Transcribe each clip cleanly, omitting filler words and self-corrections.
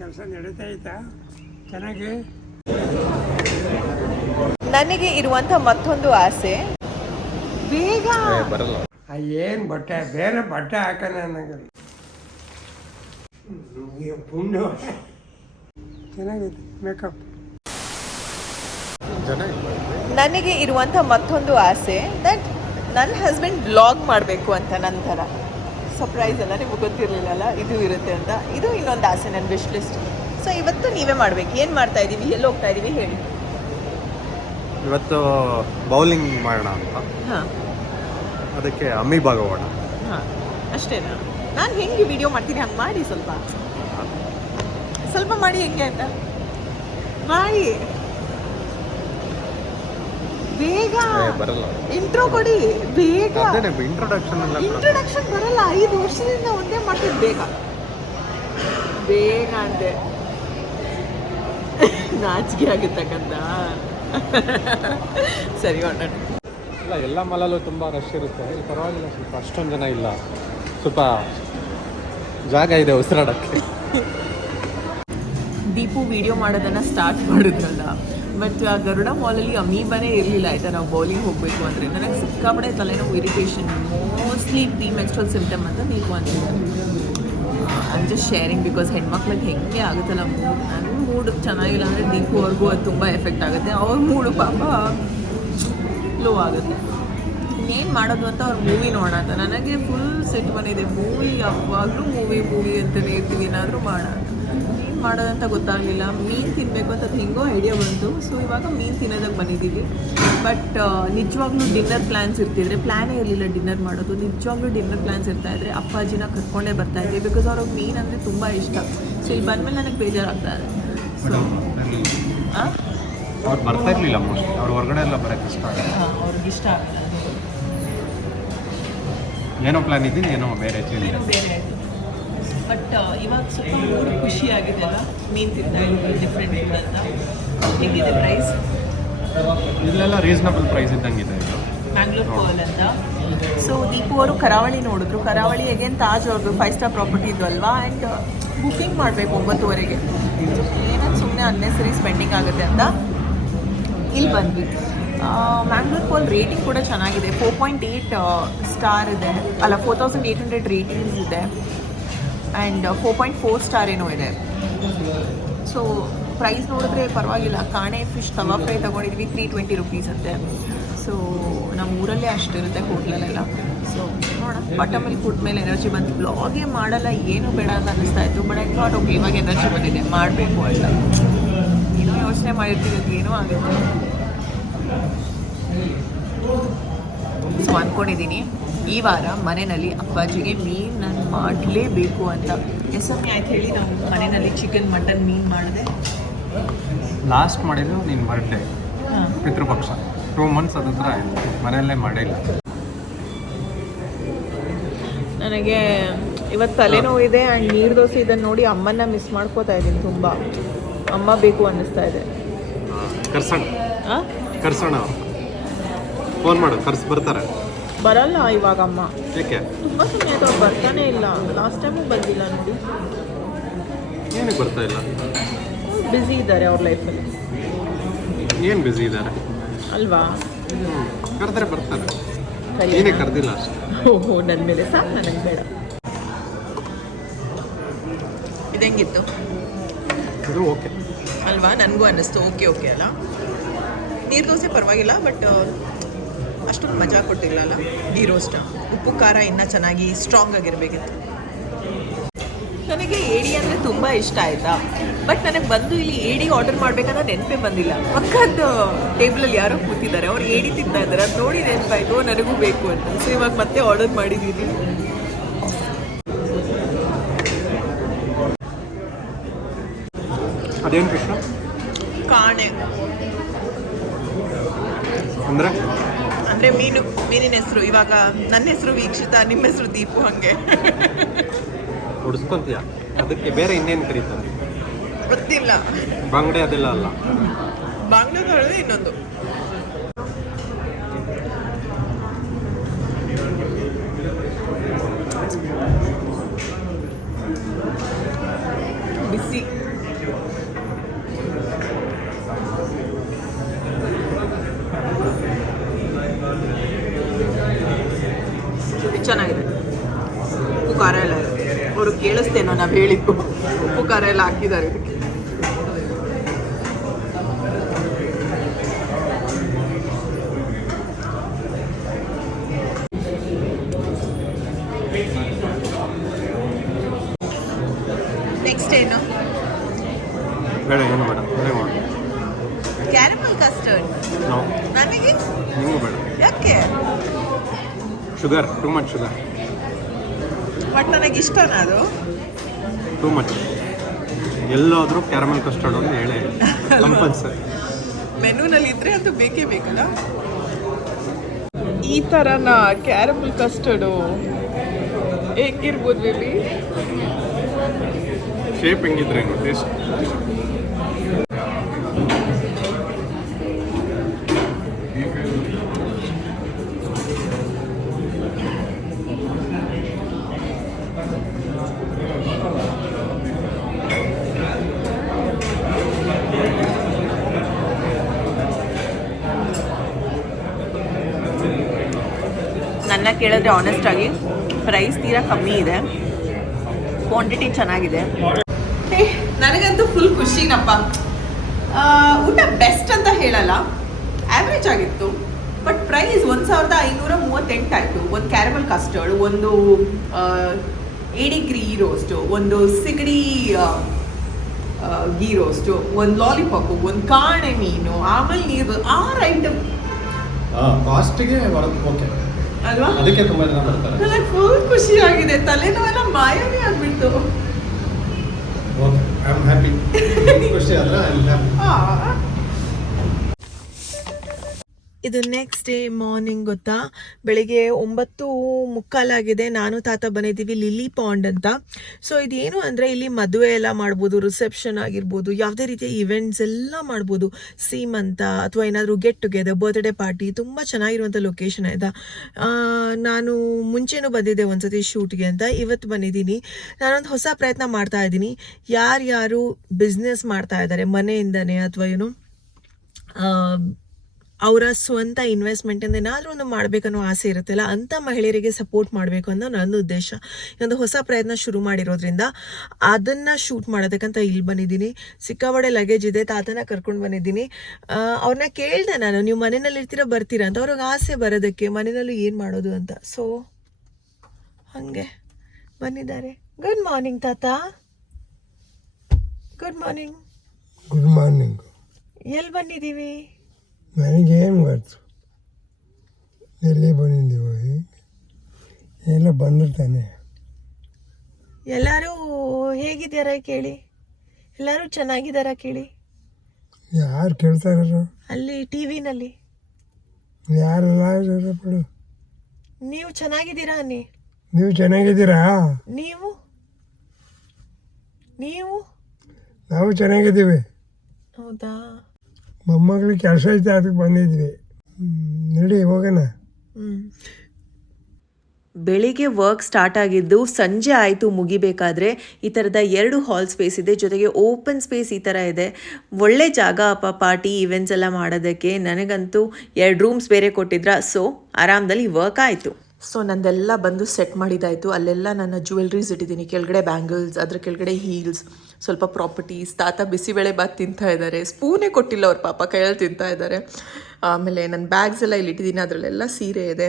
ಕೆಲಸ ನಡೀತಾ ಐತಾ ಚೆನ್ನಾಗಿ. ನನಗೆ ಇರುವಂಥ ಮತ್ತೊಂದು ಆಸೆ, ಬೇಗ ಬರಲ್ಲ. ಏನು ಬಟ್ಟೆ ಬೇರೆ ಬಟ್ಟೆ ಹಾಕೋಣ ನನಗೆ ಪುಂಡು ಚೆನ್ನಾಗೈತೆ ಮೇಕಪ್. ನನಗೆ ಇರುವಂಥ ಮತ್ತೊಂದು ಆಸೆ ದಟ್ ನನ್ನ ಹಸ್ಬೆಂಡ್ ವ್ಲಾಗ್ ಮಾಡಬೇಕು ಅಂತ. ನನ್ನ ಥರ ಸರ್ಪ್ರೈಸ್ ಅಲ್ಲ, ನಿಮಗೆ ಗೊತ್ತಿರಲಿಲ್ಲಲ್ಲ ಇದು ಇರುತ್ತೆ ಅಂತ. ಇದು ಇನ್ನೊಂದು ಆಸೆ ನನ್ನ ವಿಶ್ ಲಿಸ್ಟ್. ಸೊ ಇವತ್ತು ನೀವೇ ಮಾಡಬೇಕು. ಏನು ಮಾಡ್ತಾ ಇದ್ದೀವಿ, ಎಲ್ಲಿ ಹೋಗ್ತಾ ಇದ್ದೀವಿ ಹೇಳಿ. ಇವತ್ತು ಬೌಲಿಂಗ್ ಮಾಡೋಣ ಅಂತ. ಹಾಂ ಅದಕ್ಕೆ ಅಮ್ಮಿ ಭಾಗ ಹೋಗೋಣ. ಹಾಂ ಅಷ್ಟೇನಾ? ನಾನು ಹೆಂಗೆ ವಿಡಿಯೋ ಮಾಡ್ತೀನಿ ಹಂಗೆ ಮಾಡಿ, ಸ್ವಲ್ಪ ಸ್ವಲ್ಪ ಮಾಡಿ ಹೆಂಗೆ ಅಂತ ಮಾಡಿ. ಬೇಗ ಬರಲ್ಲ. ಇಂಟ್ರೋ ಕೊಡಿ ಬೇಗ. ಇಂಟ್ರೊಡಕ್ಷನ್ ಬರಲ್ಲ. 5 ವರ್ಷದಿಂದ ಒಂದೇ ಮಾಡ್ತಿದ್ದು. ಬೇಗ ಬೇಗ ಅಂದೆ. ನಾಚಿಕೆ ಆಗುತ್ತಕ್ಕಂತ. ಸರಿ ಹೊರಡೋಣ. ಇಲ್ಲ, ಎಲ್ಲ ಮಾಲಲ್ಲೂ ತುಂಬ ರಶ್ ಇರುತ್ತೆ. ಇಲ್ಲಿ ಪರವಾಗಿಲ್ಲ, ಸ್ವಲ್ಪ ಅಷ್ಟೊಂದು ಜನ ಇಲ್ಲ, ಸ್ವಲ್ಪ ಜಾಗ ಇದೆ ಉಸಿರಾಡೋಕ್ಕೆ. ದೀಪು ವಿಡಿಯೋ ಮಾಡೋದನ್ನು ಸ್ಟಾರ್ಟ್ ಮಾಡಿದ್ರಲ್ಲ, ಬಟ್ ಆ ಗರುಡ ಮಾಲಲ್ಲಿ ಅಮೀಬಾನೇ ಇರಲಿಲ್ಲ ಆಯಿತಾ. ನಾವು ಬೌಲಿಂಗ್ ಹೋಗಬೇಕು ಅಂದರೆ ನನಗೆ ಸಿಕ್ಕಾಪಡೆ ತಲೆನೋವು, ಇರಿಟೇಷನ್, ಮೋಸ್ಟ್ಲಿ ಪ್ರೀಮೆನ್ಸ್ಟ್ರಲ್ ಸಿಂಪ್ಟಮ್ ಅಂತ ನೀವು ಅಂತಿದ್ದೆ. ಐ ಜಸ್ಟ್ ಶೇರಿಂಗ್ ಬಿಕಾಸ್ ಹೆಣ್ಮಕ್ಳಿಗೆ ಹೆಂಗೆ ಆಗುತ್ತಲ್ಲ ಮೂಡ್. ನನ್ನ ಮೂಡ್ ಚೆನ್ನಾಗಿಲ್ಲ ಅಂದರೆ ದೀಪು ಅವ್ರಿಗೂ ಅದು ತುಂಬ ಎಫೆಕ್ಟ್ ಆಗುತ್ತೆ. ಅವ್ರ ಮೂಡು ಪಾಪ ಲೋ ಆಗುತ್ತೆ. ಇನ್ನೇನು ಮಾಡೋದು ಅಂತ ಅವ್ರು ಮೂವಿ ನೋಡೋಣ ಅಂತ. ನನಗೆ ಫುಲ್ ಸೆಟ್ ಬಂದಿದೆ. ಮೂವಿ ಯಾವಾಗಲೂ ಮೂವಿ ಅಂತಲೇ ಇರ್ತೀವಿ, ಏನಾದರೂ ಮಾಡೋಣ. ಏನು ಮಾಡೋದಂತ ಗೊತ್ತಾಗಲಿಲ್ಲ. ಮೀನು ತಿನ್ನಬೇಕು ಅಂತ ಹೆಂಗೋ ಐಡಿಯಾ ಬಂತು. ಸೊ ಇವಾಗ ಮೀನು ತಿನ್ನೋದಕ್ಕೆ ಬಂದಿದ್ದೀವಿ. ಬಟ್ ನಿಜವಾಗ್ಲೂ ಡಿನ್ನರ್ ಪ್ಲ್ಯಾನ್ಸ್ ಇರ್ತಿದ್ರೆ, ಪ್ಲ್ಯಾನೇ ಇರಲಿಲ್ಲ ಡಿನ್ನರ್ ಮಾಡೋದು. ನಿಜವಾಗ್ಲೂ ಡಿನ್ನರ್ ಪ್ಲ್ಯಾನ್ಸ್ ಇರ್ತಾಯಿದ್ರೆ ಅಪ್ಪಾಜಿನ ಕರ್ಕೊಂಡೇ ಬರ್ತಾಯಿದ್ವಿ. ಬಿಕಾಸ್ ಅವ್ರಿಗೆ ಮೀನು ಅಂದರೆ ತುಂಬ ಇಷ್ಟ. ಸೊ ಇಲ್ಲಿ ಬಂದಮೇಲೆ ನನಗೆ ಬೇಜಾರಾಗ್ತಾ ಇದೆ. ಸೊ ಅವ್ರು ಬರ್ತಾ ಇರಲಿಲ್ಲ ಮೋಸ್ಟ್ಲಿ. ಅವ್ರು ಹೊರಗಡೆ ಎಲ್ಲ ಬರೋಕ್ಕೆ ಇಷ್ಟ ಆಗುತ್ತೆ. ಹಾಂ, ಅವ್ರಿಗೆ ಇಷ್ಟ ಆಗಲ್ಲ. ಏನೋ ಪ್ಲ್ಯಾನ್ ಇದ್ದೀನಿ, ಏನೋ ಬೇರೆ ಏನೋ ಬೇರೆ ಆಯಿತು. ಬಟ್ ಇವಾಗ ಸ್ವಲ್ಪ ಮೂರು ಖುಷಿಯಾಗಿದೆ ಅಲ್ಲ, ಮೀನು ತಿಂತಾ ಇದ್ದೀವಿ ಡಿಫ್ರೆಂಟ್ ಫುಡ್ ಅಂತ. ಹೇಗಿದೆ ಪ್ರೈಸ್? ಇಲ್ಲೆಲ್ಲ ರೀಸನಬಲ್ ಪ್ರೈಸ್ ಇದ್ದಂಗಿದೆ ಇದು. ಮ್ಯಾಂಗ್ಳೂರ್ ಪರ್ಲ್ ಅಂತ. ಸೊ ದೀಪು ಅವರು ಕರಾವಳಿ ನೋಡಿದ್ರು. ಕರಾವಳಿ ಅಗೇನ್ ತಾಜ್ ಅವ್ರದ್ದು 5 ಸ್ಟಾರ್ ಪ್ರಾಪರ್ಟಿ ಇದು ಅಲ್ವಾ. ಆ್ಯಂಡ್ ಬುಕ್ಕಿಂಗ್ ಮಾಡಬೇಕು 9:30ಗೆ. ಏನಾದ್ರು ಸುಮ್ಮನೆ ಅನ್ನೆಸರಿ ಸ್ಪೆಂಡಿಂಗ್ ಆಗುತ್ತೆ ಅಂತ ಇಲ್ಲಿ ಬಂದ್ವಿ. ಮ್ಯಾಂಗ್ಳೂರ್ ಪರ್ಲ್ ರೇಟಿಂಗ್ ಕೂಡ ಚೆನ್ನಾಗಿದೆ. 4.8 ಸ್ಟಾರ್ ಇದೆ, ಅಲ್ಲ 4800 ರೇಟಿಂಗ್ಸ್ ಇದೆ. ಆ್ಯಂಡ್ 4.4 ಸ್ಟಾರ್ ಏನೋ ಇದೆ. ಸೊ ಪ್ರೈಸ್ ನೋಡಿದ್ರೆ ಪರವಾಗಿಲ್ಲ. ಕಾಣೆ ಫಿಶ್ ತವಾ ಫ್ರೈ ತೊಗೊಂಡಿದ್ವಿ, 320 ರುಪೀಸ್ ಅಂತೆ. ಸೊ ನಮ್ಮ ಊರಲ್ಲೇ ಅಷ್ಟಿರುತ್ತೆ ಹೋಟ್ಲಲ್ಲೆಲ್ಲ. ಸೊ ನೋಡೋಣ, ಬಾಟಮಲ್ಲಿ ಫುಡ್ ಮೇಲೆ ಎನರ್ಜಿ ಬಂತು. ಬ್ಲಾಗೇ ಮಾಡಲ್ಲ, ಏನೂ ಬೇಡ ಅಂತ ಅನ್ನಿಸ್ತಾ ಇತ್ತು. ಬಟ್ ಐ ಥಾಟ್ ಓಕೆ, ಇವಾಗ ಎನರ್ಜಿ ಬಂದಿದೆ, ಮಾಡಬೇಕು ಅಂತ. ಏನೋ ಯೋಚನೆ ಮಾಡಿರ್ತೀವಿ, ಅದು ಏನೂ ಆಗುತ್ತೆ. ಸೊ ಅಂದ್ಕೊಂಡಿದ್ದೀನಿ ಈ ವಾರ ಮನೆಯಲ್ಲಿ ಅಪ್ಪಾಜಿಗೆ ಮೀನು ನಾನು ಮಾಡಲೇಬೇಕು ಅಂತ. ಎಷ್ಟೊಮ್ಮೆ ಆಯ್ತು ಹೇಳಿ ನಾವು ಮನೆಯಲ್ಲಿ ಚಿಕನ್, ಮಟನ್, ಮೀನು ಮಾಡಿದೆ. ಲಾಸ್ಟ್ ಮಾಡಿದ್ದು ನಿನ್ನ ಬರ್ಡೇ, ಹಾಂ, ಪಿತೃಪಕ್ಷ 2 months ಅದ ಹತ್ರ ಆಯಿತು, ಮನೆಯಲ್ಲೇ ಮಾಡಿಲ್ಲ. ನನಗೆ ಇವತ್ತು ತಲೆನೋವು ಇದೆ. ಆ್ಯಂಡ್ ನೀರು ದೋಸೆ ಇದನ್ನು ನೋಡಿ ಅಮ್ಮನ್ನ ಮಿಸ್ ಮಾಡ್ಕೋತಾ ಇದ್ದೀನಿ ತುಂಬ. ಅಮ್ಮ ಬೇಕು ಅನ್ನಿಸ್ತಾ ಇದೆ. ಕರ್ಸೋಣ ಹಾಂ, ಕರ್ಸೋಣ. ಫೋನ್ ಮಾಡು, ಬರ್ತಾರೆ. ಬರಲ್ಲ ಇವಾಗ ಅಮ್ಮ. ಯಾಕೆ? ತುಂಬ ಸಮಯ ಆಯ್ತು, ಅವ್ರು ಬರ್ತಾನೆ ಇಲ್ಲ. ಲಾಸ್ಟ್ ಟೈಮು ಬಂದಿಲ್ಲ ನೋಡಿ. ಏನಕ್ಕೆ ಬರ್ತಾ ಇಲ್ಲ? ಬ್ಯುಸಿ ಇದ್ದಾರೆ ಅವ್ರ ಲೈಫಲ್ಲಿ. ಏನು ಬ್ಯುಸಿ ಇದ್ದಾರೆ ಅಲ್ವಾ? ಕರೆದ್ರೆ ಬರ್ತಾರೆ, ಸರಿ, ಏನೇ ಕರೆದಿಲ್ಲ ಅಷ್ಟೇ. ಓಹೋ, ನನ್ನ ಮೇಲೆ ಸಾಕು, ನನಗೆ ಬೇಡ. ಇದೆಂಗಿತ್ತು ಅದು ಓಕೆ ಅಲ್ವಾ? ನನಗೂ ಅನ್ನಿಸ್ತು ಓಕೆ ಓಕೆ ಅಲ್ಲ. ನೀರು ದೋಸೆ ಪರವಾಗಿಲ್ಲ, ಬಟ್ ಅಷ್ಟೊಂದು ಮಜಾ ಕೊಟ್ಟಿಲ್ಲ ಅಲ್ಲ. ಗೀ ರೋಸ್ಟ್, ಉಪ್ಪು ಖಾರ ಇನ್ನೂ ಚೆನ್ನಾಗಿ ಸ್ಟ್ರಾಂಗ್ ಆಗಿರಬೇಕಿತ್ತು. ನನಗೆ ಏಡಿ ಅಂದರೆ ತುಂಬ ಇಷ್ಟ ಆಯಿತಾ. ಬಟ್ ನನಗೆ ಬಂದು ಇಲ್ಲಿ ಏಡಿ ಆರ್ಡರ್ ಮಾಡಬೇಕಂದ್ರೆ ನೆನಪೇ ಬಂದಿಲ್ಲ. ಪಕ್ಕದ ಟೇಬಲಲ್ಲಿ ಯಾರೋ ಕೂತಿದ್ದಾರೆ, ಅವ್ರು ಏಡಿ ತಿಂತಾ ಇದ್ದಾರೆ. ಅದು ನೋಡಿ ನೆನಪಾಯಿತು ನನಗೂ ಬೇಕು ಅಂತ. ಸೊ ಇವಾಗ ಮತ್ತೆ ಆರ್ಡರ್ ಮಾಡಿದ್ದೀನಿ. ಅದೇನು ಕೃಷ್ಣ? ಕಾಣೆ ಅಂದರೆ ಮೀನಿನ ಹೆಸರು. ಇವಾಗ ನನ್ನ ಹೆಸರು ವೀಕ್ಷಿತ, ನಿಮ್ಮ ಹೆಸರು ದೀಪು. ಹಾಗೆ ಉಡಿಸ್ಕೊಂತೀಯ? ಅದಕ್ಕೆ ಬೇರೆ ಇನ್ನೇನು ಕರೀತಾರೆ? ಗೊತ್ತಿಲ್ಲ. ಬಂಗಡೆ ಅದೆಲ್ಲ ಅಲ್ಲ. ಬಾಂಗ್ಲಾದೇಶ ಇನ್ನೊಂದು. ಬಿಸಿ ಖಾರ ಎಲ್ಲ ಇದೆ. ಅವರು ಕೇಳಿಸ್ತೇನೋ ನಾವು ಹೇಳಿದ್ದು, ಉಪ್ಪು ಖಾರ ಎಲ್ಲ ಹಾಕಿದ್ದಾರೆ ಇದಕ್ಕೆ. ನೆಕ್ಸ್ಟ್ ಏನು? ಬೇಡ, ಏನು ಬೇಡ, ಅದೇ ಮಾಡು. ಕ್ಯಾರಮಲ್ ಕಸ್ಟರ್ಡ್ ನೋ, ನನಗೆ. ನಿಮಗೂ ಬೇಡ. ಯಾಕೆ? Sugar, too much sugar. But ನನಗೆ ಇಷ್ಟನಾ ಅದು? Too much. ಎಲ್ಲೋದ್ರೂ ಕ್ಯಾರಮಲ್ ಕಸ್ಟರ್ಡ್ ಒಂದು ಹೇಳೇ ಕಂಪಲ್ಸರಿ. ಮೆನುನಲ್ಲಿ ಇದ್ರೆ ಅದು ಬೇಕೇ ಬೇಕಲ್ಲ. ಈ ಥರನ ಕ್ಯಾರಮಲ್ ಕಸ್ಟರ್ಡು ಹೇಗಿರ್ಬೋದು ಬೇಬಿ? ಶೇಪ್ ಹೆಂಗಿದ್ರೆ ಟೇಸ್ಟ್. ನನ್ನ ಕೇಳಿದ್ರೆ ಆನೆಸ್ಟ್ ಆಗಿ ಪ್ರೈಸ್ ತೀರಾ ಕಮ್ಮಿ ಇದೆ, ಕ್ವಾಂಟಿಟಿ ಚೆನ್ನಾಗಿದೆ. ನನಗಂತೂ ಫುಲ್ ಖುಷಿನಪ್ಪ. ಊಟ ಬೆಸ್ಟ್ ಅಂತ ಹೇಳಲ್ಲ, ಆ್ಯಾವ್ರೇಜ್ ಆಗಿತ್ತು. ಬಟ್ ಪ್ರೈಸ್ 1538 ಆಯಿತು. ಒಂದು ಕ್ಯಾರಮಲ್ ಕಸ್ಟರ್ಡ್, ಒಂದು ಏಡಿ ಗೀ ರೋಸ್ಟು, ಒಂದು ಸಿಗಡಿ ಗೀ ರೋಸ್ಟು, ಒಂದು ಲಾಲಿಪಾಪು, ಒಂದು ಕಾಣೆ ಮೀನು, ಆಮೇಲೆ ನೀರು, 6 ಐಟಮ್. ಕಾಸ್ಟಿಗೆ ಓಕೆ ಅಲ್ವಾ? ಅದಕ್ಕೆ ತುಂಬ ಜನ ಬರ್ತಾರೆ. ನನಗೆ ಫುಲ್ ಖುಷಿಯಾಗಿದೆ, ತಲೆನೋವೆಲ್ಲ ಮಾಯವೇ ಆಗ್ಬಿಡ್ತು. Okay, I am happy. ಖುಷಿ ಆದ್ರೆ ಐ ಆಮ್ ಹ್ಯಾಪಿ. ಇದು ನೆಕ್ಸ್ಟ್ ಡೇ ಮಾರ್ನಿಂಗ್ ಗೊತ್ತಾ, ಬೆಳಿಗ್ಗೆ 9:45 ನಾನು ತಾತ ಬಂದಿದ್ದೀವಿ ಲಿಲ್ಲಿ ಪಾಂಡ್ ಅಂತ. ಸೊ ಇದೇನು ಅಂದರೆ ಇಲ್ಲಿ ಮದುವೆ ಎಲ್ಲ ಮಾಡ್ಬೋದು, ರಿಸೆಪ್ಷನ್ ಆಗಿರ್ಬೋದು, ಯಾವುದೇ ರೀತಿಯ ಇವೆಂಟ್ಸ್ ಎಲ್ಲ ಮಾಡ್ಬೋದು. ಸೀಮಂತ ಅಥವಾ ಏನಾದರೂ ಗೆಟ್ ಟುಗೆದರ್, ಬರ್ತ್ಡೇ ಪಾರ್ಟಿ, ತುಂಬ ಚೆನ್ನಾಗಿರುವಂಥ ಲೊಕೇಶನ್ ಆಯಿತಾ. ನಾನು ಮುಂಚೆನೂ ಬಂದಿದ್ದೆ ಒಂದ್ಸತಿ ಶೂಟ್ಗೆ ಅಂತ, ಇವತ್ತು ಬಂದಿದ್ದೀನಿ. ನಾನೊಂದು ಹೊಸ ಪ್ರಯತ್ನ ಮಾಡ್ತಾ ಇದ್ದೀನಿ. ಯಾರ್ಯಾರು ಬಿಸ್ನೆಸ್ ಮಾಡ್ತಾ ಇದ್ದಾರೆ ಮನೆಯಿಂದನೇ ಅಥವಾ ಏನು ಅವರ ಸ್ವಂತ ಇನ್ವೆಸ್ಟ್ಮೆಂಟಿಂದ ಏನಾದರೂ ಒಂದು ಮಾಡಬೇಕನ್ನೋ ಆಸೆ ಇರುತ್ತಲ್ಲ, ಅಂಥ ಮಹಿಳೆಯರಿಗೆ ಸಪೋರ್ಟ್ ಮಾಡಬೇಕು ಅನ್ನೋ ನನ್ನ ಉದ್ದೇಶ. ಒಂದು ಹೊಸ ಪ್ರಯತ್ನ ಶುರು ಮಾಡಿರೋದ್ರಿಂದ ಅದನ್ನು ಶೂಟ್ ಮಾಡೋದಕ್ಕಂತ ಇಲ್ಲಿ ಬಂದಿದ್ದೀನಿ. ಸಿಕ್ಕಾಪಟ್ಟೆ ಲಗೇಜ್ ಇದೆ, ತಾತನ ಕರ್ಕೊಂಡು ಬಂದಿದ್ದೀನಿ. ಅವ್ರನ್ನ ಕೇಳಿದೆ ನಾನು, ನೀವು ಮನೆಯಲ್ಲಿ ಇರ್ತೀರಾ ಬರ್ತೀರಾ ಅಂತ. ಅವ್ರಿಗೆ ಆಸೆ ಬರೋದಕ್ಕೆ ಮನೆಯಲ್ಲೂ ಏನು ಮಾಡೋದು ಅಂತ. ಸೊ ಹಾಗೆ ಬಂದಿದ್ದಾರೆ. ಗುಡ್ ಮಾರ್ನಿಂಗ್ ತಾತ. Good morning. Good morning. ಎಲ್ಲಿ ಬಂದಿದ್ದೀವಿ? ನನಗೇನು ಗೊತ್ತು ಎಲ್ಲಿ ಬಂದಿದ್ದೀವಿ, ಎಲ್ಲ ಬಂದಿರ್ತಾನೆ. ಎಲ್ಲರೂ ಹೇಗಿದ್ದಾರ ಕೇಳಿ, ಎಲ್ಲರೂ ಚೆನ್ನಾಗಿದ್ದಾರ ಕೇಳಿ. ಯಾರು ಕೇಳ್ತಾರೋ? ಅಲ್ಲಿ ಟಿ ವಿನಲ್ಲಿ ಯಾರೆಲ್ಲ ಬಿಡು. ನೀವು ಚೆನ್ನಾಗಿದ್ದೀರಾ ಅನ್ನಿ. ನೀವು ಚೆನ್ನಾಗಿದ್ದೀರಾ? ನೀವು ನೀವು ನಾವು ಚೆನ್ನಾಗಿದ್ದೀವಿ. ಹೌದಾ? ಮೊಮ್ಮಗಳಿಗೆ ಕೆಲಸ ಐತೆ, ಅದಕ್ಕೆ ಬಂದಿದ್ವಿ. ನಡಿ ಹೋಗೋಣ. ಬೆಳಿಗ್ಗೆ ವರ್ಕ್ ಸ್ಟಾರ್ಟ್ ಆಗಿದ್ದು ಸಂಜೆ ಆಯಿತು ಮುಗಿಬೇಕಾದ್ರೆ. ಈ ಥರದ 2 ಹಾಲ್ ಸ್ಪೇಸ್ ಇದೆ, ಜೊತೆಗೆ ಓಪನ್ ಸ್ಪೇಸ್ ಈ ಥರ ಇದೆ. ಒಳ್ಳೆ ಜಾಗ ಅಪ್ಪ ಪಾರ್ಟಿ ಇವೆಂಟ್ಸ್ ಎಲ್ಲ ಮಾಡೋದಕ್ಕೆ. ನನಗಂತೂ 2 ರೂಮ್ಸ್ ಬೇರೆ ಕೊಟ್ಟಿದ್ರ, ಸೊ ಆರಾಮದಲ್ಲಿ ವರ್ಕ್ ಆಯಿತು. ಸೊ ನಂದೆಲ್ಲ ಬಂದು ಸೆಟ್ ಮಾಡಿದ್ದಾಯಿತು. ಅಲ್ಲೆಲ್ಲ ನನ್ನ ಜ್ಯುವೆಲ್ರೀಸ್ ಇಟ್ಟಿದ್ದೀನಿ. ಕೆಳಗಡೆ ಬ್ಯಾಂಗಲ್ಸ್, ಅದ್ರ ಕೆಳಗಡೆ ಹೀಲ್ಸ್, ಸ್ವಲ್ಪ ಪ್ರಾಪರ್ಟೀಸ್. ತಾತ ಬಿಸಿಬೇಳೆ ಬಾತ್ ತಿಂತಾ ಇದ್ದಾರೆ, ಸ್ಪೂನೇ ಕೊಟ್ಟಿಲ್ಲ ಅವ್ರ ಪಾಪ, ಕೈಯಲ್ಲಿ ತಿಂತಾ ಇದ್ದಾರೆ. ಆಮೇಲೆ ನನ್ನ ಬ್ಯಾಗ್ಸ್ ಎಲ್ಲ ಇಲ್ಲಿ ಇಟ್ಟಿದ್ದೀನಿ, ಅದರಲ್ಲೆಲ್ಲ ಸೀರೆ ಇದೆ.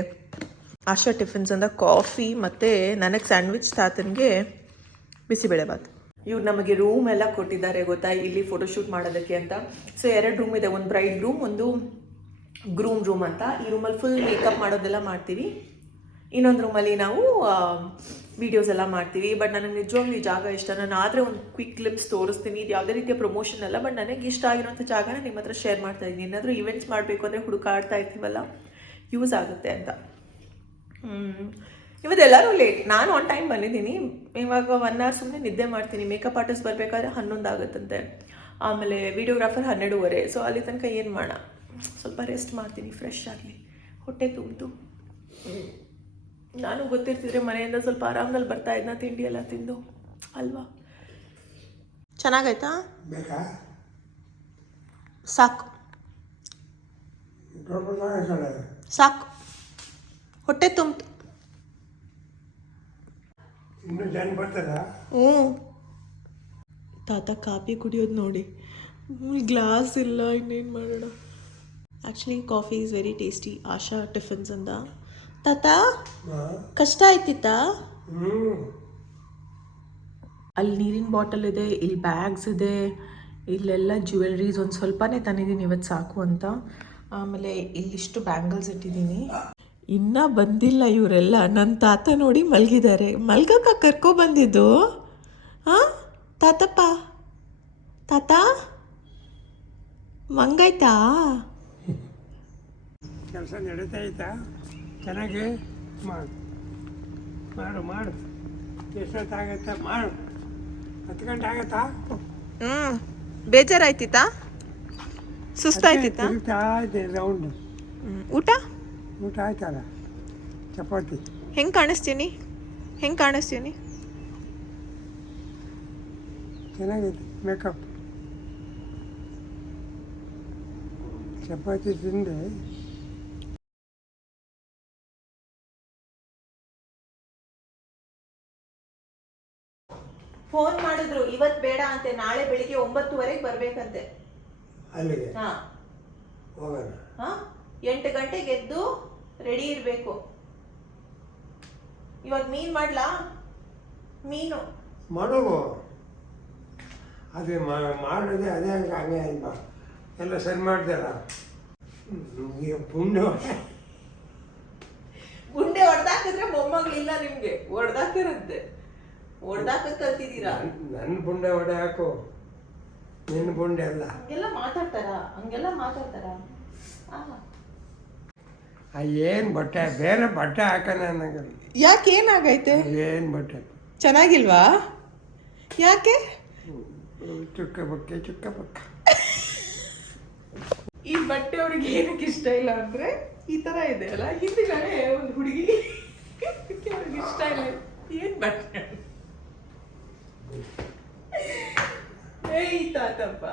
ಆಶಾ ಟಿಫಿನ್ಸ್ ಅಂತ ಕಾಫಿ, ಮತ್ತು ನನಗೆ ಸ್ಯಾಂಡ್ವಿಚ್, ತಾತನಿಗೆ ಬಿಸಿಬೇಳೆ ಬಾತ್. ಇವ್ರು ನಮಗೆ ರೂಮ್ ಎಲ್ಲ ಕೊಟ್ಟಿದ್ದಾರೆ ಗೊತ್ತಾ, ಇಲ್ಲಿ ಫೋಟೋಶೂಟ್ ಮಾಡೋದಕ್ಕೆ ಅಂತ. ಸೊ 2 ರೂಮ್ ಇದೆ, ಒಂದು ಬ್ರೈಡ್ ರೂಮ್, ಒಂದು ಗ್ರೂಮ್ ರೂಮ್ ಅಂತ. ಈ ರೂಮಲ್ಲಿ ಫುಲ್ ಮೇಕಪ್ ಮಾಡೋದೆಲ್ಲ ಮಾಡ್ತೀವಿ. ಇನ್ನೊಂದು ರೂಮಲ್ಲಿ ನಾವು ವೀಡಿಯೋಸ್ ಎಲ್ಲ ಮಾಡ್ತೀವಿ. ಬಟ್ ನನಗೆ ನಿಜವಾಗ್ಲೂ ಈ ಜಾಗ ಇಷ್ಟ. ನಾನು ಆದರೆ ಒಂದು ಕ್ವಿಕ್ ಕ್ಲಿಪ್ಸ್ ತೋರಿಸ್ತೀನಿ. ಇದು ಯಾವುದೇ ರೀತಿಯ ಪ್ರಮೋಷನ್ ಅಲ್ಲ, ಬಟ್ ನನಗೆ ಇಷ್ಟ ಆಗಿರೋಂಥ ಜಾಗನ ನಿಮ್ಮ ಹತ್ರ ಶೇರ್ ಮಾಡ್ತಾ ಇದ್ದೀನಿ. ಏನಾದರೂ ಇವೆಂಟ್ಸ್ ಮಾಡಬೇಕು ಅಂದರೆ ಹುಡುಕಾಡ್ತಾ ಇರ್ತೀವಲ್ಲ, ಯೂಸ್ ಆಗುತ್ತೆ ಅಂತ. ಇವತ್ತೆಲ್ಲರೂ ಲೇಟ್, ನಾನು ಆನ್ ಟೈಮ್ ಬಂದಿದ್ದೀನಿ. ಇವಾಗ 1 hour ಸುಮ್ಮನೆ ನಿದ್ದೆ ಮಾಡ್ತೀನಿ. ಮೇಕಪ್ ಆರ್ಟಿಸ್ಟ್ ಬರಬೇಕಾದ್ರೆ 11 ಆಗುತ್ತಂತೆ. ಆಮೇಲೆ ವೀಡಿಯೋಗ್ರಾಫರ್ 12:30. ಸೊ ಅಲ್ಲಿ ತನಕ ಏನು ಮಾಡೋಣ, ಸ್ವಲ್ಪ ರೆಸ್ಟ್ ಮಾಡ್ತೀನಿ, ಫ್ರೆಶ್ ಆಗಲಿ, ಹೊಟ್ಟೆ ತುಂಬಿತು. ನಾನು ಗೊತ್ತಿರ್ತಿದ್ರೆ ಮನೆಯಿಂದ ಸ್ವಲ್ಪ ಆರಾಮದಲ್ಲಿ ಬರ್ತಾ ಇದ್ನ, ತಿಂಡಿ ಎಲ್ಲ ತಿಂದು ಅಲ್ವಾ. ಚೆನ್ನಾಗಾಯ್ತಾ? ಬೇಕಾ? ಸಾಕು ಸಾಕು, ಹೊಟ್ಟೆ ತುಂಬಿತು. ಇನ್ನೂ ಜನ ಬರ್ತಾರ. ಹ್ಞೂ ತಾತ ಕಾಫಿ ಕುಡಿಯೋದು ನೋಡಿ, ಗ್ಲಾಸ್ ಇಲ್ಲ, ಇನ್ನೇನು ಮಾಡೋಣ. Actually coffee is very tasty. Asha tiffins ಅಂದ. ತಾತ ಕಷ್ಟ ಆಯ್ತಿತ್ತಾ? ಅಲ್ಲಿ ನೀರಿನ ಬಾಟಲ್ ಇದೆ, ಇಲ್ಲಿ ಬ್ಯಾಗ್ಸ್ ಇದೆ, ಇಲ್ಲೆಲ್ಲ ಜ್ಯುವೆಲ್ರೀಸ್ ಒಂದು ಸ್ವಲ್ಪನೇ ತಂದಿದ್ದೀನಿ ಇವತ್ತು ಸಾಕು ಅಂತ. ಆಮೇಲೆ ಇಲ್ಲಿಷ್ಟು ಬ್ಯಾಂಗಲ್ಸ್ ಇಟ್ಟಿದ್ದೀನಿ. ಇನ್ನೂ ಬಂದಿಲ್ಲ ಇವರೆಲ್ಲ. ನನ್ನ ತಾತ ನೋಡಿ ಮಲಗಿದ್ದಾರೆ. ಮಲ್ಗಕ್ಕ ಕರ್ಕೊಬಂದಿದ್ದು ಹಾಂ ತಾತಪ್ಪ? ತಾತ ಮಂಗಾಯ್ತಾ? ಕೆಲಸ ನಡೀತಾ ಐತಾ ಚೆನ್ನಾಗಿ? ಮಾಡು ಮಾಡು ಮಾಡು. ಎಷ್ಟೊತ್ತಾಗತ್ತಾ? ಮಾಡು. 10 ಗಂಟೆ ಆಗತ್ತಾ? ಬೇಜಾರಾಯ್ತಿತ್ತಾ? ಸುಸ್ತಾಯ್ತಿತ್ತಾ? ತಿರುಗ್ತಾ ಇದೆ ರೌಂಡ್. ಊಟ ಊಟ ಆಯ್ತಲ್ಲ? ಚಪಾತಿ. ಹೆಂಗೆ ಕಾಣಿಸ್ತೀನಿ? ಚೆನ್ನಾಗೈತೆ ಮೇಕಪ್. ಚಪಾತಿ ತಿಂದೆ. ಫೋನ್ ಮಾಡಿದ್ರು, ಇವತ್ತು ಬೇಡ ಅಂತೆ, ನಾಳೆ ಬೆಳಿಗ್ಗೆ 9:30 ಬರಬೇಕಂತೆ. ಅಲ್ಲಿಗೆ ಹಾಂ ಹೋಗೋಣ. ಹಾಂ 8 ಗಂಟೆಗೆ ಎದ್ದು ರೆಡಿ ಇರಬೇಕು. ಇವಾಗ ಮೀನು ಮಾಡಲಾ? ಮೀನು ಮಾಡೋದು ಅದೇ ಮಾಡೋದೇ ಅದೇ ಹಂಗೆ ಅಲ್ವಾ? ಎಲ್ಲ ಸರಿ ಮಾಡ್ದಲ್ಲ. ಪುಂಡು ಗುಂಡೆ ಹೊಡೆದಾಕಿದ್ರೆ ಮೊಮ್ಮಗಳಿಲ್ಲ ನಿಮಗೆ, ಹೊಡೆದಾಕಿರಂತೆ. ಹೊಡೆದಾಕ ಕಲ್ತಿದ್ದೀರಾ? ನನ್ನ ಬುಂಡೆ ಹೊಡೆ ಹಾಕು, ನಿನ್ನ ಬುಂಡೆ ಅಲ್ಲ. ಹಂಗೆಲ್ಲ ಮಾತಾಡ್ತಾರ? ಏನು ಬಟ್ಟೆ ಬೇರೆ ಬಟ್ಟೆ ಹಾಕೋಣ ನನಗೆ. ಯಾಕೆ ಏನಾಗೈತೆ? ಏನು ಬಟ್ಟೆ ಚೆನ್ನಾಗಿಲ್ವಾ? ಯಾಕೆ? ಚುಕ್ಕ ಬಕ್ಕ. ಈ ಬಟ್ಟೆ ಅವ್ರಿಗೆ ಏನಕ್ಕೆ ಇಷ್ಟ ಇಲ್ಲ ಅಂದ್ರೆ ಈ ತರ ಇದೆ ಅಲ್ಲ, ಹಿಂದಿಗಡೆ ಒಂದು ಹುಡುಗಿ ಅವ್ರಿಗೆ ಇಷ್ಟ ಇಲ್ಲ. ಏನ್ ಬಟ್ಟೆ? ಏಯ್ ತಾತಪ್ಪ,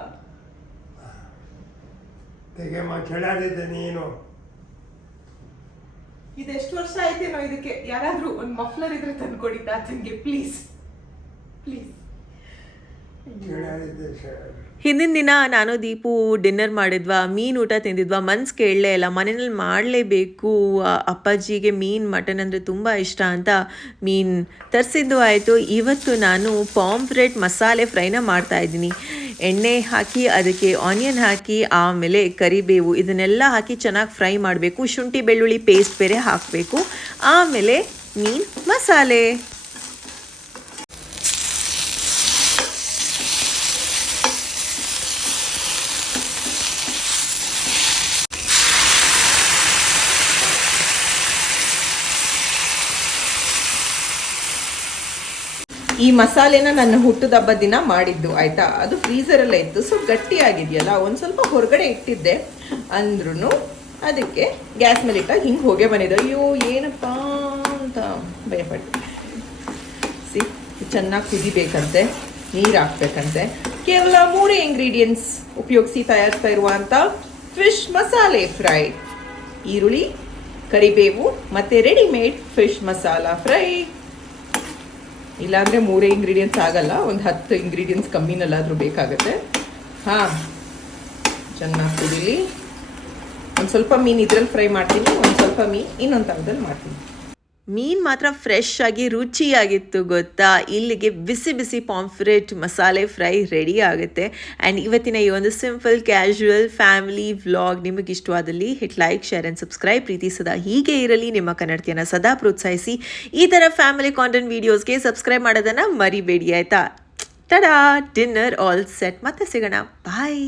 ತೆಗೆಮ್ಮ ಚಳಾಡಿದ್ದೆ ನೀನು. ಇದೆಷ್ಟು ವರ್ಷ ಆಯ್ತೇನೋ ಇದಕ್ಕೆ. ಯಾರಾದ್ರೂ ಒಂದು ಮಫ್ಲರ್ ಇದ್ರೆ ತಂದ್ಕೊಡಿ ತಾತನ್ಗೆ ಪ್ಲೀಸ್. ಹಿಂದಿನ ದಿನ ನಾನು ದೀಪು ಡಿನ್ನರ್ ಮಾಡಿದ್ವಾ, ಮೀನು ಊಟ ತಿಂದಿದ್ವಾ. ಮನ್ಸು ಕೇಳಲೇ ಇಲ್ಲ, ಮನೆಯಲ್ಲಿ ಮಾಡಲೇಬೇಕು, ಅಪ್ಪಾಜಿಗೆ ಮೀನು ಮಟನ್ ಅಂದರೆ ತುಂಬ ಇಷ್ಟ ಅಂತ ಮೀನು ತರಿಸಿದ್ದು ಆಯಿತು. ಇವತ್ತು ನಾನು ಪಾಂಫ್ರೆಟ್ ಮಸಾಲೆ ಫ್ರೈನ ಮಾಡ್ತಾಯಿದ್ದೀನಿ. ಎಣ್ಣೆ ಹಾಕಿ ಅದಕ್ಕೆ ಆನಿಯನ್ ಹಾಕಿ ಆಮೇಲೆ ಕರಿಬೇವು ಇದನ್ನೆಲ್ಲ ಹಾಕಿ ಚೆನ್ನಾಗಿ ಫ್ರೈ ಮಾಡಬೇಕು. ಶುಂಠಿ ಬೆಳ್ಳುಳ್ಳಿ ಪೇಸ್ಟ್ ಬೇರೆ ಹಾಕಬೇಕು. ಆಮೇಲೆ ಮೀನು ಮಸಾಲೆ. ಈ ಮಸಾಲೆನ ನನ್ನ ಹುಟ್ಟದ ಹಬ್ಬದ ದಿನ ಮಾಡಿದ್ದು ಆಯಿತಾ. ಅದು ಫ್ರೀಝರಲ್ಲೇ ಇತ್ತು, ಸೊ ಗಟ್ಟಿಯಾಗಿದೆಯಲ್ಲ, ಒಂದು ಸ್ವಲ್ಪ ಹೊರಗಡೆ ಇಟ್ಟಿದ್ದೆ ಅಂದ್ರೂ ಅದಕ್ಕೆ ಗ್ಯಾಸ್ ಮೇಲೆ ಇಟ್ಟಾಗ ಹಿಂಗೆ ಹೋಗೇ ಬಂದಿದ್ದೆ. ಅಯ್ಯೋ ಏನಪ್ಪ ಅಂತ ಭಯಪಟ್ಟೆ. ಚೆನ್ನಾಗಿ ಕುದಿಬೇಕಂತೆ, ನೀರು ಹಾಕ್ಬೇಕಂತೆ. ಕೇವಲ 3 ಇಂಗ್ರೀಡಿಯೆಂಟ್ಸ್ ಉಪಯೋಗಿಸಿ ತಯಾರಿಸ್ತಾ ಇರುವಂಥ ಫಿಶ್ ಮಸಾಲೆ ಫ್ರೈ. ಈರುಳ್ಳಿ, ಕರಿಬೇವು ಮತ್ತು ರೆಡಿಮೇಡ್ ಫಿಶ್ ಮಸಾಲ ಫ್ರೈ. ಇಲ್ಲಾಂದರೆ 3 ಇಂಗ್ರೀಡಿಯೆಂಟ್ಸ್ ಆಗಲ್ಲ, ಒಂದು 10 ಇಂಗ್ರೀಡಿಯೆಂಟ್ಸ್ ಕಮ್ಮಿನಲ್ಲಾದರೂ ಬೇಕಾಗುತ್ತೆ. ಹಾಂ, ಚೆನ್ನಾಗಿ ಕುದೀಲಿ. ಒಂದು ಸ್ವಲ್ಪ ಮೀನು ಇದರಲ್ಲಿ ಫ್ರೈ ಮಾಡ್ತೀನಿ, ಒಂದು ಸ್ವಲ್ಪ ಮೀನು ಇನ್ನೊಂದು ಥರದಲ್ಲಿ ಮಾಡ್ತೀನಿ. ಮೀನು ಮಾತ್ರ ಫ್ರೆಶ್ ಆಗಿ ರುಚಿಯಾಗಿತ್ತು ಗೊತ್ತಾ. ಇಲ್ಲಿಗೆ ಬಿಸಿ ಬಿಸಿ ಪಾಂಫ್ರೆಟ್ ಮಸಾಲೆ ಫ್ರೈ ರೆಡಿ ಆಗುತ್ತೆ. ಆ್ಯಂಡ್ ಇವತ್ತಿನ ಈ ಒಂದು ಸಿಂಪಲ್ ಕ್ಯಾಶುವಲ್ ಫ್ಯಾಮಿಲಿ ವ್ಲಾಗ್ ನಿಮಗೆ ಇಷ್ಟವಾದಲ್ಲಿ hit like, share and subscribe. ಪ್ರೀತಿ ಸದಾ ಹೀಗೆ ಇರಲಿ. ನಿಮ್ಮ ಕನ್ನಡತಿಯನ್ನು ಸದಾ ಪ್ರೋತ್ಸಾಹಿಸಿ. ಈ ಥರ ಫ್ಯಾಮಿಲಿ ಕಾಂಟೆಂಟ್ ವೀಡಿಯೋಸ್ಗೆ ಸಬ್ಸ್ಕ್ರೈಬ್ ಮಾಡೋದನ್ನು ಮರಿಬೇಡಿ ಆಯಿತಾ. Ta-da, dinner all set. ಮತ್ತೆ ಸಿಗೋಣ. ಬಾಯ್.